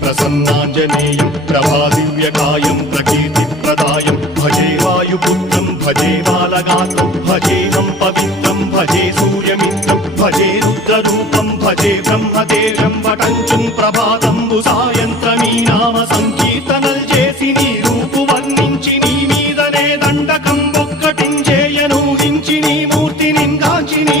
ప్రసన్నాంజనేయం ప్రభాదివ్యకాయం ప్రకీర్తిప్రదాయం భజే వాయుపుత్రం భజే బాలగాత్రం భజేహం పవిత్రం భజే సూర్యమిత్రం భజే రుద్రరూపం భజే బ్రహ్మదేవం వటంచుం ప్రభాతం సాయంత్రమీ నామ సంకీర్తనల్ చేసి నీ రూపు వర్ణించి నీ మీదనే దండకం ఒక్కటించేయనూహించి నీ మూర్తి నిందాచి నీ